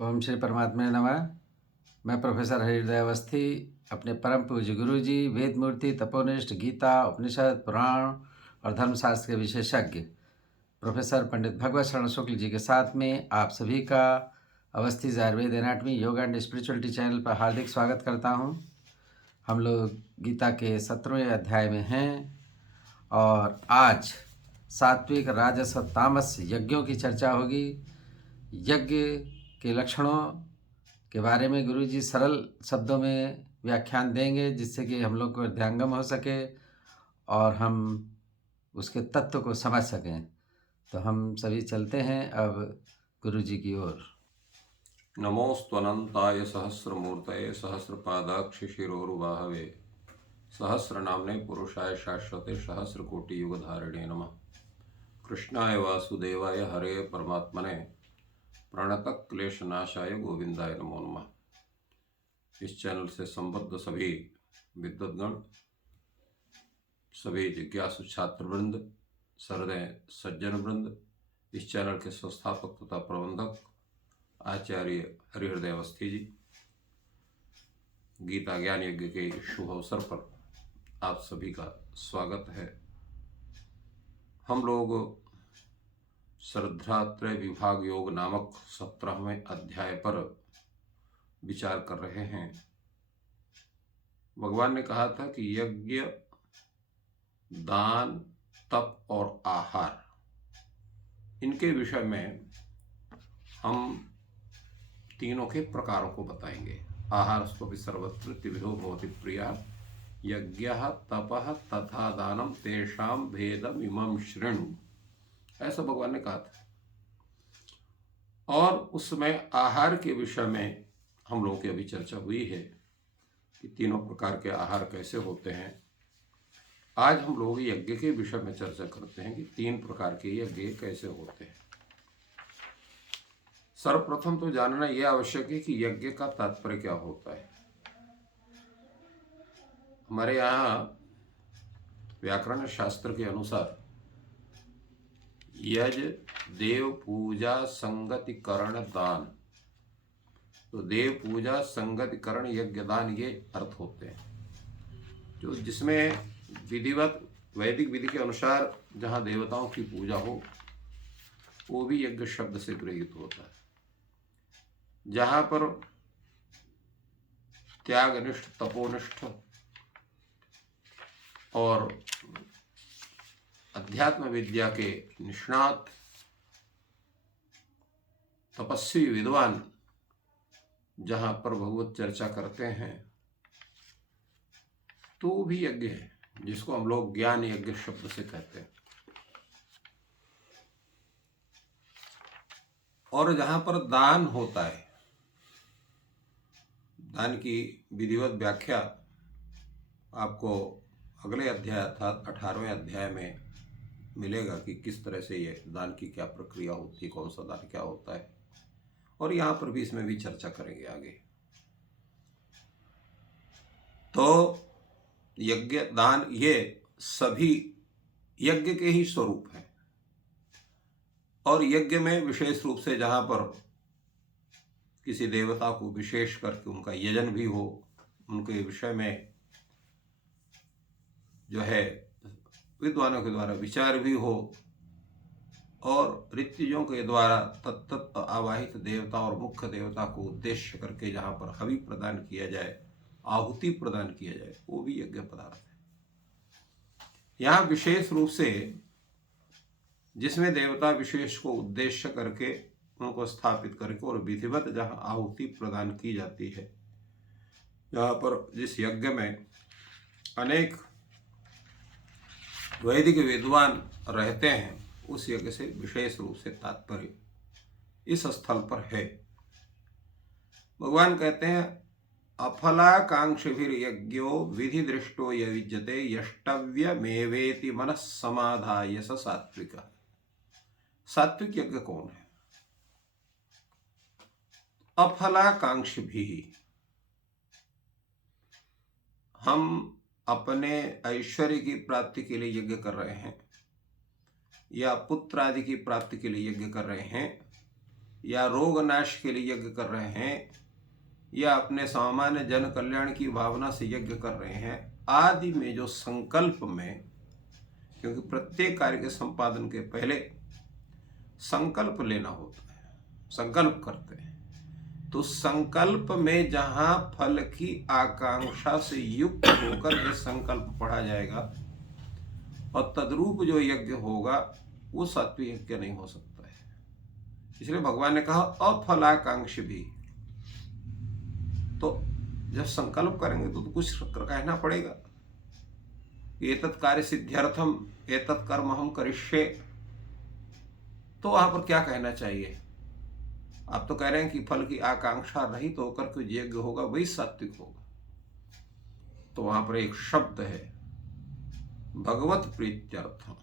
ओम श्री परमात्मा नमः। मैं प्रोफेसर हरिहृदय अवस्थी अपने परम पूज्य गुरु जी वेद मूर्ति तपोनिष्ठ गीता उपनिषद पुराण और धर्मशास्त्र के विशेषज्ञ प्रोफेसर पंडित भगवत शरण शुक्ल जी के साथ में आप सभी का Awasthi Ayurveda anatomy yoga and spirituality channel पर हार्दिक स्वागत करता हूं। हम लोग गीता के 17वें अध्याय में हैं और आज सात्विक राजस और तामस यज्ञों की चर्चा होगी। यज्ञ के लक्षणों के बारे में गुरुजी सरल शब्दों में व्याख्यान देंगे जिससे कि हम लोग को हृदयंगम हो सके और हम उसके तत्व को समझ सकें। तो हम सभी चलते हैं अब गुरुजी की ओर। नमोस्त्वनंताय सहस्रमूर्तये सहस्रपादाक्ष शिरोरुबाहवे सहस्रनाम्ने पुरुषाय शाश्वते सहस्रकोटियुगधारिणे नमः। कृष्णाय वासुदेवाय हरे परमात्मने प्रणतक्लेशनाशाय गोविंदाय नमो नमः। इस चैनल से संबद्ध सभी विद्वद्गण, सभी जिज्ञासु छात्रवृंद, सहृदय सज्जन वृंद, इस चैनल के संस्थापक तथा प्रबंधक आचार्य हरिहृदय अवस्थी जी, गीता ज्ञान यज्ञ के शुभ अवसर पर आप सभी का स्वागत है। हम लोग श्रद्धात्रय विभाग योग नामक 17वें अध्याय पर विचार कर रहे हैं। भगवान ने कहा था कि यज्ञ, दान, तप और आहार, इनके विषय में हम तीनों के प्रकारों को बताएंगे। आहार स्वपि सर्वत्र त्रिविधो भवति प्रिया, यज्ञः तपः तथा दानम तेषाम भेदम इमं शृणु, ऐसा भगवान ने कहा था। और उसमें आहार के विषय में हम लोगों की अभी चर्चा हुई है कि तीनों प्रकार के आहार कैसे होते हैं। आज हम लोग यज्ञ के विषय में चर्चा करते हैं कि 3 प्रकार के यज्ञ कैसे होते हैं। सर्वप्रथम तो जानना यह आवश्यक है कि यज्ञ का तात्पर्य क्या होता है। हमारे यहाँ व्याकरण शास्त्र के अनुसार यज, देव पूजा, संगति करण, दान, तो देव पूजा, संगति करण, यज्ञ, दान, ये अर्थ होते हैं। जो जिसमें विधिवत वैदिक विधि के अनुसार जहाँ देवताओं की पूजा हो वो भी यज्ञ शब्द से गृहीत होता है। जहाँ पर त्यागनिष्ठ, तपोनिष्ठ और अध्यात्म विद्या के निष्णात तपस्वी विद्वान जहाँ पर भगवत चर्चा करते हैं तो भी यज्ञ है, जिसको हम लोग ज्ञान यज्ञ शब्द से कहते हैं। और जहाँ पर दान होता है, दान की विधिवत व्याख्या आपको अगले अध्याय अर्थात 18वें अध्याय में मिलेगा कि किस तरह से ये दान की क्या प्रक्रिया होती है, कौन सा दान क्या होता है, और यहाँ पर भी इसमें भी चर्चा करेंगे आगे। तो यज्ञ, दान, ये सभी यज्ञ के ही स्वरूप हैं। और यज्ञ में विशेष रूप से जहाँ पर किसी देवता को विशेष करके उनका यजन भी हो, उनके विषय में जो है विद्वानों के द्वारा विचार भी हो, और ऋत्विजों के द्वारा तत्त आवाहित देवता और मुख्य देवता को उद्देश्य करके जहाँ पर हवि प्रदान किया जाए, आहुति प्रदान किया जाए, वो भी यज्ञ पदार्थ है। यहाँ विशेष रूप से जिसमें देवता विशेष को उद्देश्य करके उनको स्थापित करके और विधिवत जहाँ आहुति प्रदान की जाती है, जहाँ पर जिस यज्ञ में अनेक वैदिक विद्वान रहते हैं, उस यज्ञ से विशेष रूप से तात्पर्य इस स्थल पर है। भगवान कहते हैं अफलाकांक्षिभिर्यज्ञो विधि दृष्टो यविज्यते यष्टव्यमेवेति मनः समाधाय स सात्विक। सात्विक यज्ञ कौन है? अफलाकांक्षिभिः, हम अपने ऐश्वर्य की प्राप्ति के लिए यज्ञ कर रहे हैं या पुत्र आदि की प्राप्ति के लिए यज्ञ कर रहे हैं या रोग नाश के लिए यज्ञ कर रहे हैं या अपने सामान्य जन कल्याण की भावना से यज्ञ कर रहे हैं आदि में जो संकल्प में, क्योंकि प्रत्येक कार्य के संपादन के पहले संकल्प लेना होता है, संकल्प करते हैं, तो संकल्प में जहां फल की आकांक्षा से युक्त होकर के संकल्प पढ़ा जाएगा और तद्रूप जो यज्ञ होगा वो सात्विक यज्ञ नहीं हो सकता है। इसलिए भगवान ने कहा अफलाकांक्षी भी। तो जब संकल्प करेंगे तो कुछ कहना पड़ेगा, एतत् कार्य सिद्ध्यर्थम एतत् कर्म हम करिष्ये। तो वहां पर क्या कहना चाहिए? आप तो कह रहे हैं कि फल की आकांक्षा रहित होकर के यज्ञ होगा वही सात्विक होगा। तो वहां पर एक शब्द है भगवत प्रीत्यर्थम,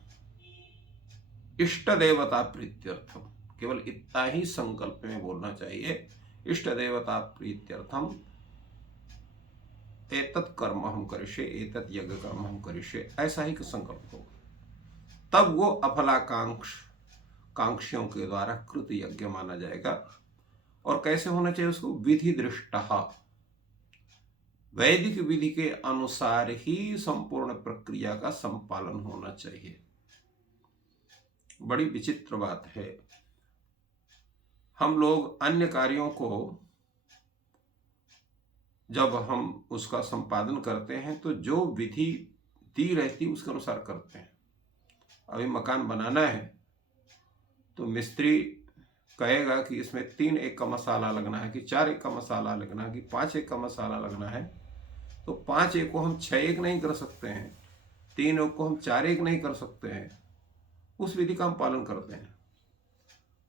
इष्ट देवता प्रीत्यर्थम। केवल इतना ही संकल्प में बोलना चाहिए, इष्ट देवता प्रीत्यर्थम एतत् कर्म हम करिष्ये एतत् यज्ञ कर्म हम करिष्ये, ऐसा ही संकल्प होगा। तब वो कांक्षियों के द्वारा कृत यज्ञ माना जाएगा। और कैसे होना चाहिए उसको? विधि दृष्टः, वैदिक विधि के अनुसार ही संपूर्ण प्रक्रिया का संपालन होना चाहिए। बड़ी विचित्र बात है, हम लोग अन्य कार्यों को जब हम उसका संपादन करते हैं तो जो विधि दी रहती उसके अनुसार करते हैं। अभी मकान बनाना है तो मिस्त्री कहेगा कि इसमें 3 एक का मसाला लगना है कि 4 एक का मसाला लगना है कि 5 एक का मसाला लगना है। तो 5 एक को हम 6 एक नहीं कर सकते हैं, 3 एक को हम 4 एक नहीं कर सकते हैं। उस विधि का हम पालन करते हैं।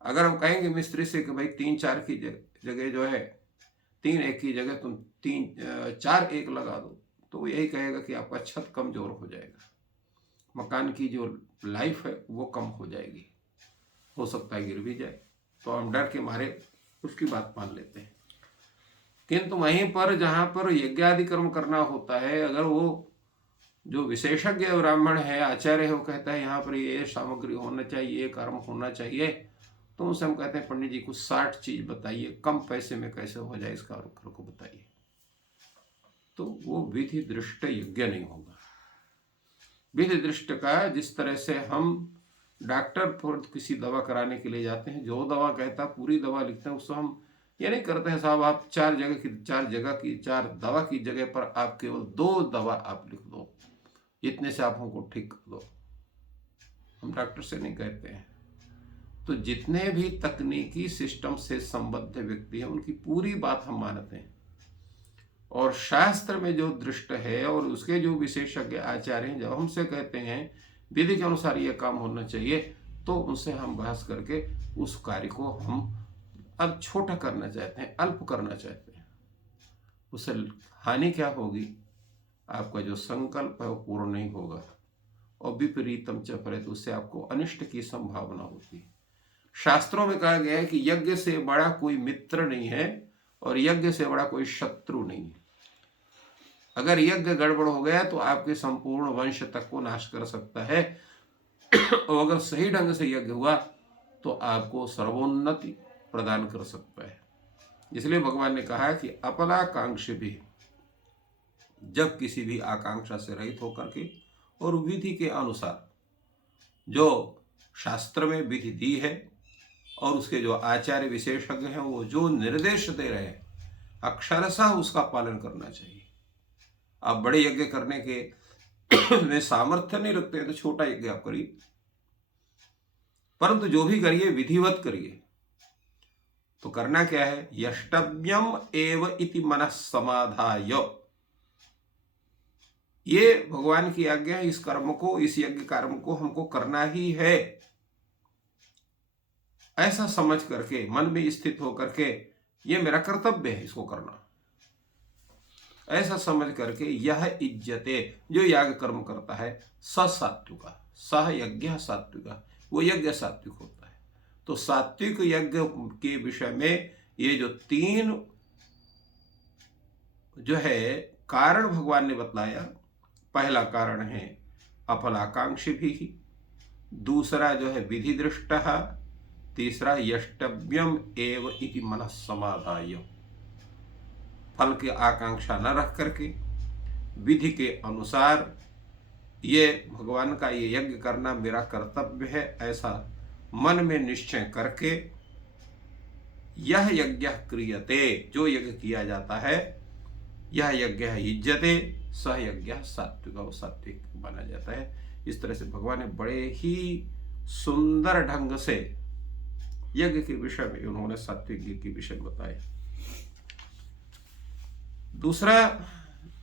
अगर हम कहेंगे मिस्त्री से कि भाई 3-4 की जगह जो है 3 एक की जगह तुम 3-4 एक लगा दो, तो वो यही कहेगा कि आपका छत कमजोर हो जाएगा, मकान की जो लाइफ है वो कम हो जाएगी, हो सकता है गिर भी जाए। तो हम डर के मारे उसकी बात मान लेते हैं। किंतु वहीं पर जहां पर यज्ञादि कर्म करना होता है, अगर वो जो विशेषज्ञ ब्राह्मण है, आचार्य है, वो कहता है यहाँ पर ये सामग्री होना चाहिए, ये कर्म होना चाहिए, तो उनसे हम कहते हैं पंडित जी कुछ 60 चीज बताइए, कम पैसे में कैसे हो जाए इसका को बताइए। तो वो विधि दृष्ट यज्ञ नहीं होगा। विधि दृष्ट का जिस तरह से हम डॉक्टर पर किसी दवा कराने के लिए जाते हैं, जो दवा कहता पूरी दवा लिखते हैं, उसको हम ये नहीं करते हैं साहब आप 4 दवा की जगह पर आप केवल 2 दवा आप लिख दो, इतने से आप हमको ठीक कर दो। हम डॉक्टर से नहीं कहते हैं। तो जितने भी तकनीकी सिस्टम से संबद्ध व्यक्ति हैं उनकी पूरी बात हम मानते हैं। और शास्त्र में जो दृष्ट है और उसके जो विशेषज्ञ आचार्य हैं, जब हमसे कहते हैं विधि के अनुसार ये काम होना चाहिए, तो उनसे हम बहस करके उस कार्य को हम अब छोटा करना चाहते हैं, अल्प करना चाहते हैं। उससे हानि क्या होगी? आपका जो संकल्प है वो पूर्ण नहीं होगा और विपरीतम च फलेत, उससे आपको अनिष्ट की संभावना होती है। शास्त्रों में कहा गया है कि यज्ञ से बड़ा कोई मित्र नहीं है और यज्ञ से बड़ा कोई शत्रु नहीं है। अगर यज्ञ गड़बड़ हो गया तो आपके संपूर्ण वंश तक को नाश कर सकता है, और अगर सही ढंग से यज्ञ हुआ तो आपको सर्वोन्नति प्रदान कर सकता है। इसलिए भगवान ने कहा कि अपलाकांक्ष भी, जब किसी भी आकांक्षा से रहित होकर के और विधि के अनुसार जो शास्त्र में विधि दी है और उसके जो आचार्य विशेषज्ञ हैं वो जो निर्देश दे रहे हैं अक्षरशः उसका पालन करना चाहिए। आप बड़े यज्ञ करने के में सामर्थ्य नहीं रखते हैं तो छोटा यज्ञ आप करिए, परंतु जो भी करिए विधिवत करिए। तो करना क्या है? यष्टव्यम एव इति मनः समाधाय, ये भगवान की आज्ञा है, इस कर्म को, इस यज्ञ कर्म को हमको करना ही है, ऐसा समझ करके मन में स्थित होकर के ये मेरा कर्तव्य है इसको करना, ऐसा समझ करके यह इज्जते, जो याग कर्म करता है सात्विका, सह यज्ञ सात्विका, वो यज्ञ सात्विक होता है। तो सात्विक यज्ञ के विषय में ये जो 3 जो है कारण भगवान ने बतलाया। पहला कारण है अफलाकांक्षी भी, दूसरा जो है विधि दृष्ट, तीसरा यष्टव्यम एव इति मनः समादाय, फल की आकांक्षा न रख करके विधि के अनुसार ये भगवान का ये यज्ञ करना मेरा कर्तव्य है ऐसा मन में निश्चय करके यह यज्ञ क्रियते, जो यज्ञ किया जाता है यह यज्ञ युज्यते, सह यज्ञ सात्विक व सात्विक माना जाता है। इस तरह से भगवान ने बड़े ही सुंदर ढंग से यज्ञ के विषय में उन्होंने सात्विक यज्ञ के विषय में बताया। दूसरा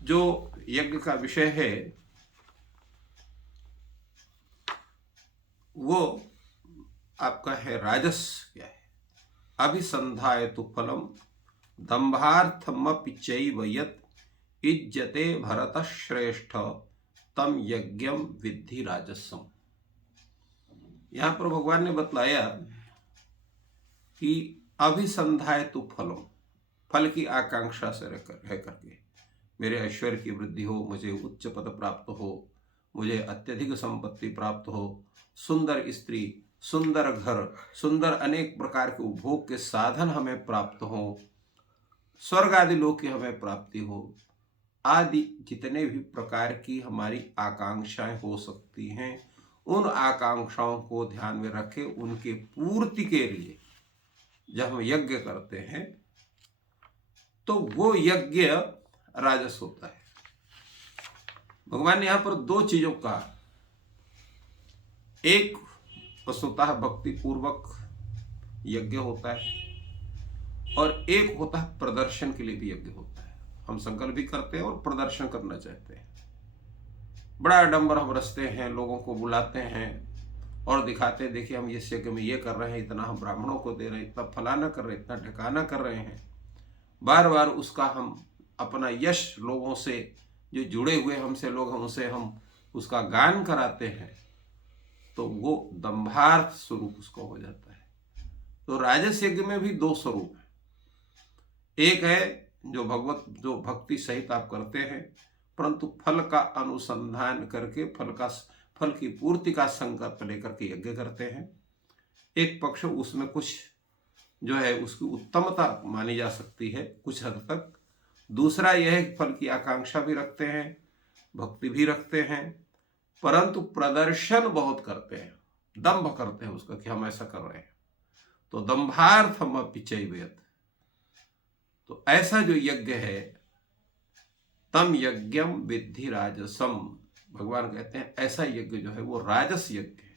जो यज्ञ का विषय है वो आपका है राजस क्या है। अभिसंधाय तो फलम दंभार्थमपि चैव यत् इज्जते भरत श्रेष्ठ तम यज्ञम विद्धि राजसम। यहां पर भगवान ने बतलाया कि अभिसंधाय तो फलम, फल की आकांक्षा से रह करके मेरे ऐश्वर्य की वृद्धि हो, मुझे उच्च पद प्राप्त हो, मुझे अत्यधिक संपत्ति प्राप्त हो, सुंदर स्त्री, सुंदर घर, सुंदर अनेक प्रकार के उपभोग के साधन हमें प्राप्त हो, स्वर्ग आदि लोक की हमें प्राप्ति हो, आदि जितने भी प्रकार की हमारी आकांक्षाएं हो सकती हैं उन आकांक्षाओं को ध्यान में रखे उनके पूर्ति के लिए जब हम यज्ञ करते हैं तो वो यज्ञ राजस होता है। भगवान ने यहां पर दो चीजों का, एक वस्तुतः भक्ति पूर्वक यज्ञ होता है और एक होता है प्रदर्शन के लिए भी यज्ञ होता है। हम संकल्प भी करते हैं और प्रदर्शन करना चाहते हैं, बड़ा आडंबर हम रचते हैं, लोगों को बुलाते हैं और दिखाते हैं देखिए हम इस यज्ञ में ये कर रहे हैं, इतना हम ब्राह्मणों को दे रहे हैं, इतना फलाना कर रहे हैं, इतना ठिकाना कर रहे हैं। बार बार उसका हम अपना यश लोगों से जो जुड़े हुए हमसे लोग हम उनसे हम उसका गान कराते हैं तो वो दंभार्थ स्वरूप उसको हो जाता है। तो राजस यज्ञ में भी दो स्वरूप है, एक है जो भक्ति सहित आप करते हैं परंतु फल का अनुसंधान करके फल की पूर्ति का संकल्प लेकर के यज्ञ करते हैं। एक पक्ष उसमें कुछ जो है उसकी उत्तमता मानी जा सकती है कुछ हद तक। दूसरा यह है कि फल की आकांक्षा भी रखते हैं, भक्ति भी रखते हैं, परंतु प्रदर्शन बहुत करते हैं, दंभ करते हैं उसका कि हम ऐसा कर रहे हैं। तो दंभार्थम पिचैवेत, तो ऐसा जो यज्ञ है तम यज्ञम विद्धि राजसम, भगवान कहते हैं ऐसा यज्ञ जो है वो राजस यज्ञ है।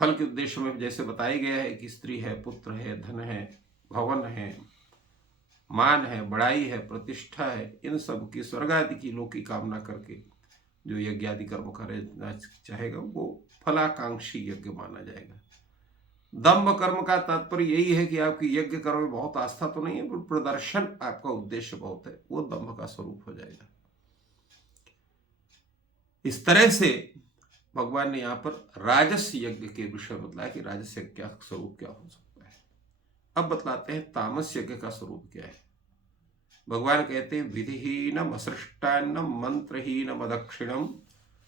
फल के उद्देश्य में जैसे बताया गया है कि स्त्री है, पुत्र है, धन है, भवन है, मान है, बड़ाई है, प्रतिष्ठा है, इन सब की स्वर्ग आदि की लोक की कामना करके जो यज्ञ आदि कर्म करना चाहेगा वो फलाकांक्षी यज्ञ माना जाएगा। दंभ कर्म का तात्पर्य यही है कि आपकी यज्ञ कर्म में बहुत आस्था तो नहीं है पर प्रदर्शन आपका उद्देश्य बहुत है, वो दंभ का स्वरूप हो जाएगा। इस तरह से भगवान ने यहाँ पर राजस यज्ञ के विषय बताया कि राजस यज्ञ का स्वरूप क्या हो सकता है। अब बतलाते हैं तामस यज्ञ का स्वरूप क्या है। भगवान कहते हैं विधिहीनम असृष्टान्नम मंत्रहीनम अदक्षिणम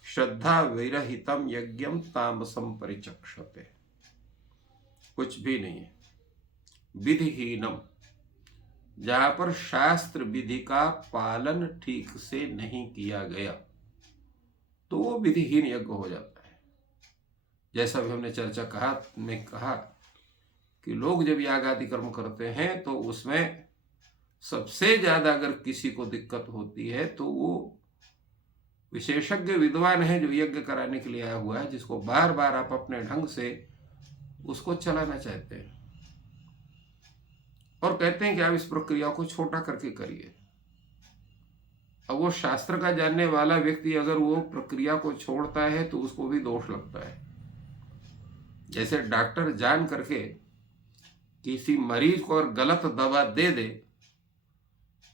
श्रद्धा विरहितम यज्ञम तामसम परिचक्षते। कुछ भी नहीं है, विधिहीनम, जहां पर शास्त्र विधि का पालन ठीक से नहीं किया गया तो वो विधिहीन यज्ञ हो जाता है। जैसा भी हमने चर्चा कहा कि लोग जब याग आदि कर्म करते हैं तो उसमें सबसे ज्यादा अगर किसी को दिक्कत होती है तो वो विशेषज्ञ विद्वान है जो यज्ञ कराने के लिए आया हुआ है, जिसको बार बार आप अपने ढंग से उसको चलाना चाहते हैं और कहते हैं कि आप इस प्रक्रिया को छोटा करके करिए। अब वो शास्त्र का जानने वाला व्यक्ति अगर वो प्रक्रिया को छोड़ता है तो उसको भी दोष लगता है। जैसे डॉक्टर जान करके किसी मरीज को अगर गलत दवा दे दे,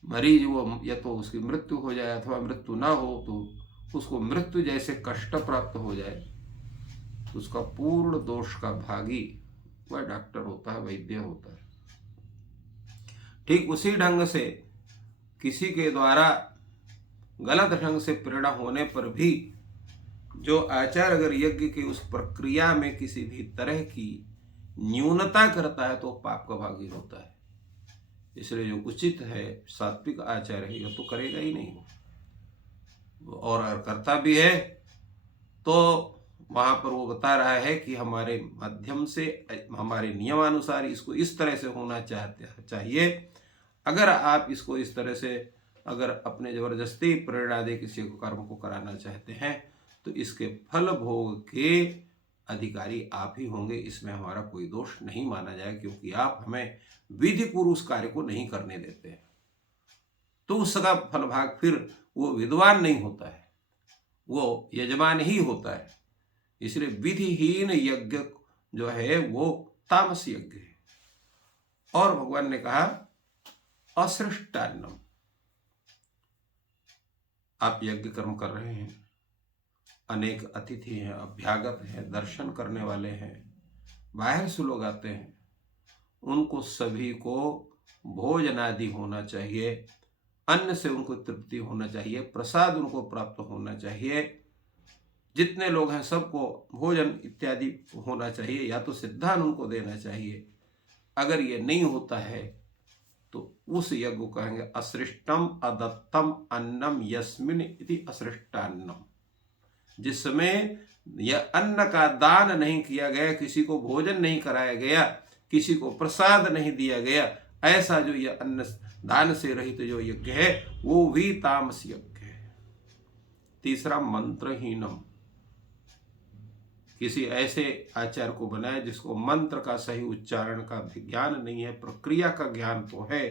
मरीज वो या तो उसकी मृत्यु हो जाए अथवा मृत्यु ना हो तो उसको मृत्यु जैसे कष्ट प्राप्त हो जाए तो उसका पूर्ण दोष का भागी वह डॉक्टर होता है, वैद्य होता है। ठीक उसी ढंग से किसी के द्वारा गलत ढंग से प्रेरणा होने पर भी जो आचार अगर यज्ञ की उस प्रक्रिया में किसी भी तरह की न्यूनता करता है तो पाप का भागी होता है। इसलिए जो उचित है सात्विक आचार है यह तो करेगा ही नहीं, और अगर करता भी है तो वहां पर वो बता रहा है कि हमारे माध्यम से, हमारे नियमानुसार इसको इस तरह से होना चाहिए। अगर आप इसको इस तरह से अगर अपने जबरदस्ती प्रेरणा दे किसी को कर्म को कराना चाहते हैं तो इसके फल भोग के अधिकारी आप ही होंगे। इसमें हमारा कोई दोष नहीं माना जाए, क्योंकि आप हमें विधि पूर्व उस कार्य को नहीं करने देते हैं। तो उसका फल भाग फिर वो विद्वान नहीं होता है, वो यजमान ही होता है। इसलिए विधिहीन यज्ञ जो है वो तामस यज्ञ है। और भगवान ने कहा असृष्टान्नम, आप यज्ञ कर्म कर रहे हैं, अनेक अतिथि हैं, अभ्यागत हैं, दर्शन करने वाले हैं, बाहर से लोग आते हैं, उनको सभी को भोजनादि होना चाहिए, अन्न से उनको तृप्ति होना चाहिए, प्रसाद उनको प्राप्त होना चाहिए, जितने लोग हैं सबको भोजन इत्यादि होना चाहिए, या तो सिद्धान उनको देना चाहिए। अगर ये नहीं होता है तो उस यज्ञ को कहेंगे असृष्टम अदत्तम अन्नम यस्मिन इति असृष्टान्नम, जिसमें यह अन्न का दान नहीं किया गया, किसी को भोजन नहीं कराया गया, किसी को प्रसाद नहीं दिया गया, ऐसा जो यह अन्न दान से रहित जो यज्ञ है वो भी तामस यज्ञ है। तीसरा मंत्रहीनम, किसी ऐसे आचार्य को बनाए जिसको मंत्र का सही उच्चारण का भी ज्ञान नहीं है, प्रक्रिया का ज्ञान तो है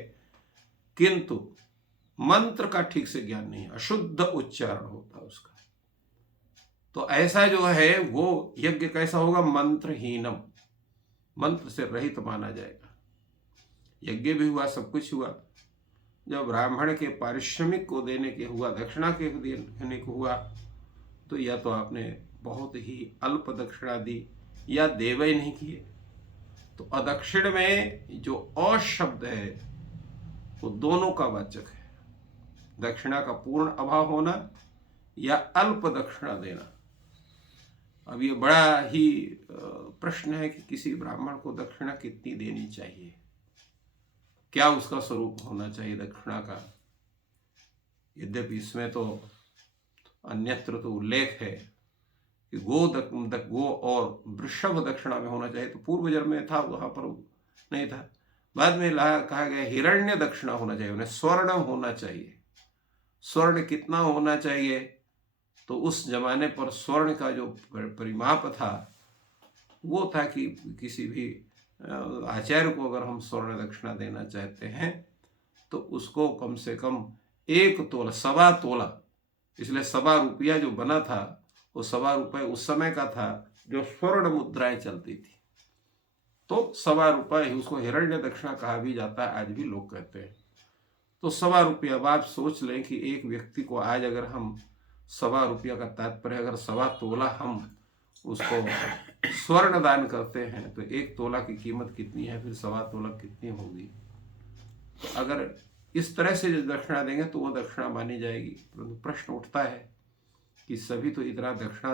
किंतु मंत्र का ठीक से ज्ञान नहीं है, अशुद्ध उच्चारण होता है उसका। तो ऐसा जो है वो यज्ञ कैसा होगा? मंत्रहीनम, मंत्र से रहित माना जाएगा। यज्ञ भी हुआ, सब कुछ हुआ, जब ब्राह्मण के पारिश्रमिक को देने के हुआ, दक्षिणा के देने को हुआ, तो या तो आपने बहुत ही अल्प दक्षिणा दी या देव ही नहीं किए। तो अदक्षिण में जो अ शब्द है वो दोनों का वाचक है, दक्षिणा का पूर्ण अभाव होना या अल्प दक्षिणा देना। अब ये बड़ा ही प्रश्न है कि किसी ब्राह्मण को दक्षिणा कितनी देनी चाहिए, क्या उसका स्वरूप होना चाहिए दक्षिणा का। यद्यपि इसमें तो अन्यत्र तो उल्लेख है कि गो और वृषभ दक्षिणा में होना चाहिए, तो पूर्व जन्म में था, वहां पर नहीं था। बाद में कहा गया हिरण्य दक्षिणा होना चाहिए, उन्हें स्वर्ण होना चाहिए। स्वर्ण कितना होना चाहिए? तो उस जमाने पर स्वर्ण का जो परिमाप था वो था कि किसी भी आचार्य को अगर हम स्वर्ण दक्षिणा देना चाहते हैं तो उसको कम से कम 1 तोला, 1.25 तोला, इसलिए 1.25 रुपया जो बना था वो 1.25 रुपये उस समय का था जो स्वर्ण मुद्राएं चलती थी, तो 1.25 रुपये ही उसको हिरण्य दक्षिणा कहा भी जाता है, आज भी लोग कहते हैं। तो 1.25 रुपया, अब आप सोच लें कि एक व्यक्ति को आज अगर हम 1.25 रुपया का तात्पर्य अगर 1.25 तोला हम उसको स्वर्ण दान करते हैं तो 1 तोला की कीमत कितनी है, फिर 1.25 तोला कितनी होगी। तो अगर इस तरह से दक्षिणा देंगे तो वो दक्षिणा मानी जाएगी। परंतु प्रश्न उठता है कि सभी तो इतना दक्षिणा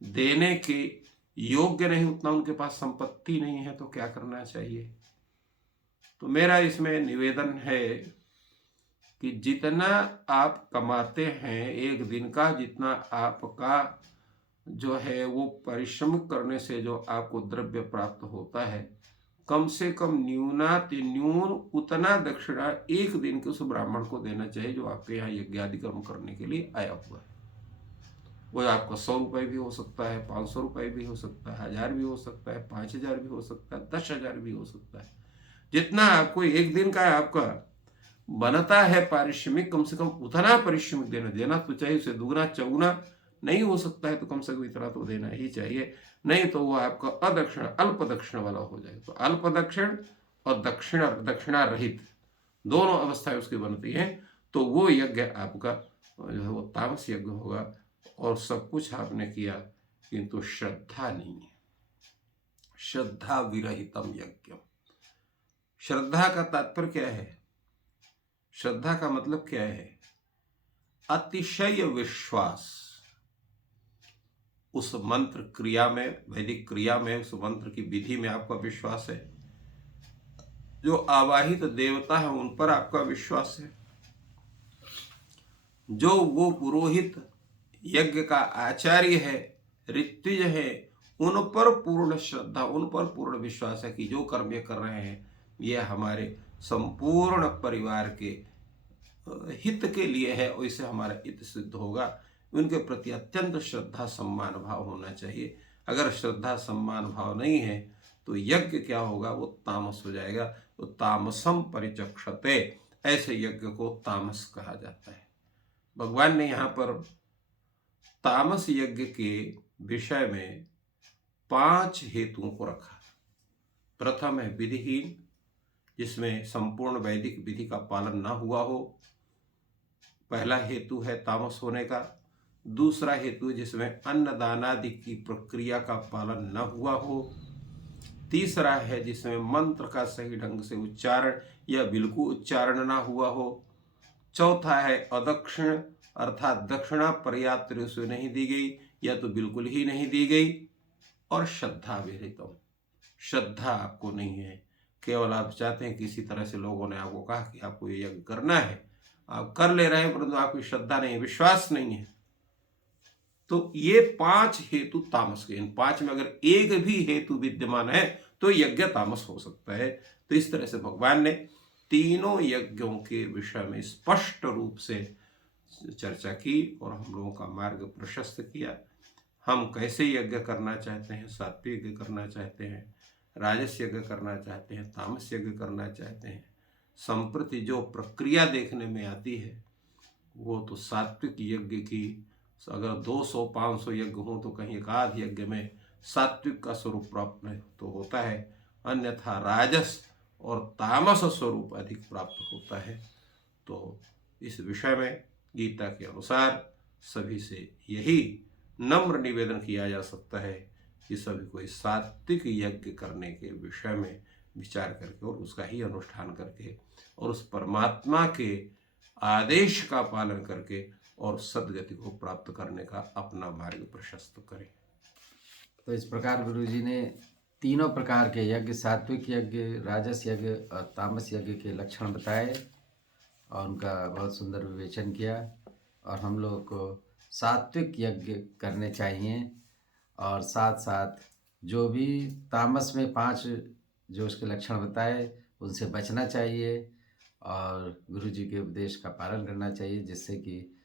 देने के योग्य नहीं, उतना उनके पास संपत्ति नहीं है, तो क्या करना चाहिए। तो मेरा इसमें निवेदन है कि जितना आप कमाते हैं एक दिन का, जितना आपका जो है वो परिश्रम करने से जो आपको द्रव्य प्राप्त होता है, कम से कम न्यून उतना दक्षिणा एक दिन के उस ब्राह्मण को देना चाहिए जो आपके यहाँ यज्ञादि कर्म करने के लिए आया हुआ है। वो आपका 100 रुपये भी हो सकता है, 500 रुपये भी हो सकता है, 1000 भी हो सकता है, 5000 भी हो सकता है, 10,000 भी हो सकता है। जितना आपको एक दिन का आपका बनता है पारिश्रमिक, कम से कम उतना पारिश्रमिक देना तो चाहिए। उसे दुगना चौगुना नहीं हो सकता है तो कम से कम इतना तो देना ही चाहिए, नहीं तो वो आपका अदक्षिण अल्प दक्षिण वाला हो जाए। तो अल्प दक्षिण और दक्षिणा रहित दोनों अवस्थाएं उसकी बनती हैं, तो वो यज्ञ आपका जो है वो तामस यज्ञ होगा। और सब कुछ आपने किया किंतु श्रद्धा नहीं है, श्रद्धा विरहितम यज्ञ। श्रद्धा का तात्पर्य क्या है? श्रद्धा का मतलब क्या है? अतिशय विश्वास। उस मंत्र क्रिया में, वैदिक क्रिया में, उस मंत्र की विधि में आपका विश्वास है, जो आवाहित देवता है उन पर आपका विश्वास है, जो वो पुरोहित यज्ञ का आचार्य है, ऋत्विज है, उन पर पूर्ण श्रद्धा, उन पर पूर्ण विश्वास है कि जो कर्म ये कर रहे हैं ये हमारे संपूर्ण परिवार के हित के लिए है और इससे हमारा हित सिद्ध होगा। उनके प्रति अत्यंत श्रद्धा सम्मान भाव होना चाहिए। अगर श्रद्धा सम्मान भाव नहीं है तो यज्ञ क्या होगा, वो तामस हो जाएगा। तो तामसम परिचक्षते, ऐसे यज्ञ को तामस कहा जाता है। भगवान ने यहाँ पर तामस यज्ञ के विषय में 5 हेतुओं को रखा। प्रथम है विधिहीन, जिसमें संपूर्ण वैदिक विधि का पालन न हुआ हो, पहला हेतु है तामस होने का। दूसरा हेतु जिसमें अन्नदानादि की प्रक्रिया का पालन न हुआ हो। तीसरा है जिसमें मंत्र का सही ढंग से उच्चारण या बिल्कुल उच्चारण ना हुआ हो। चौथा है अदक्षिण, अर्थात दक्षिणा पर्याप्त रूप से नहीं दी गई या तो बिल्कुल ही नहीं दी गई। और श्रद्धा विरहितम, श्रद्धा आपको नहीं है, केवल आप चाहते हैं, किसी तरह से लोगों ने आपको कहा कि आपको ये यज्ञ करना है, आप कर ले रहे हैं, परंतु आपकी श्रद्धा नहीं है, विश्वास नहीं है। तो ये 5 हेतु तामस के। इन 5 में अगर एक भी हेतु विद्यमान है तो यज्ञ तामस हो सकता है। तो इस तरह से भगवान ने तीनों यज्ञों के विषय में स्पष्ट रूप से चर्चा की और हम लोगों का मार्ग प्रशस्त किया। हम कैसे यज्ञ करना चाहते हैं, सात्विक यज्ञ करना चाहते हैं, राजस यज्ञ करना चाहते हैं, तामस यज्ञ करना चाहते हैं। संप्रति जो प्रक्रिया देखने में आती है वो तो सात्विक यज्ञ की, अगर 200-500 यज्ञ हो तो कहीं एक आध यज्ञ में सात्विक का स्वरूप प्राप्त नहीं तो होता है, अन्यथा राजस और तामस स्वरूप अधिक प्राप्त होता है। तो इस विषय में गीता के अनुसार सभी से यही नम्र निवेदन किया जा सकता है कि सभी को इस सात्विक यज्ञ करने के विषय में विचार करके और उसका ही अनुष्ठान करके और उस परमात्मा के आदेश का पालन करके और सद्गति को प्राप्त करने का अपना मार्ग प्रशस्त करें। तो इस प्रकार गुरु जी ने तीनों प्रकार के यज्ञ, सात्विक यज्ञ, राजस यज्ञ और तामस यज्ञ के लक्षण बताए और उनका बहुत सुंदर विवेचन किया। और हम लोगों को सात्विक यज्ञ करने चाहिए और साथ साथ जो भी तामस में 5 जो उसके लक्षण बताए उनसे बचना चाहिए और गुरु जी के उपदेश का पालन करना चाहिए, जिससे कि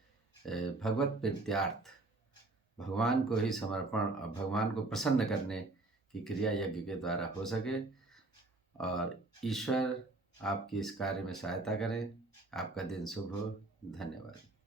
भगवत प्रीत्यार्थ, भगवान को ही समर्पण और भगवान को प्रसन्न करने की क्रिया यज्ञ के द्वारा हो सके। और ईश्वर आपकी इस कार्य में सहायता करें। आपका दिन शुभ हो। धन्यवाद।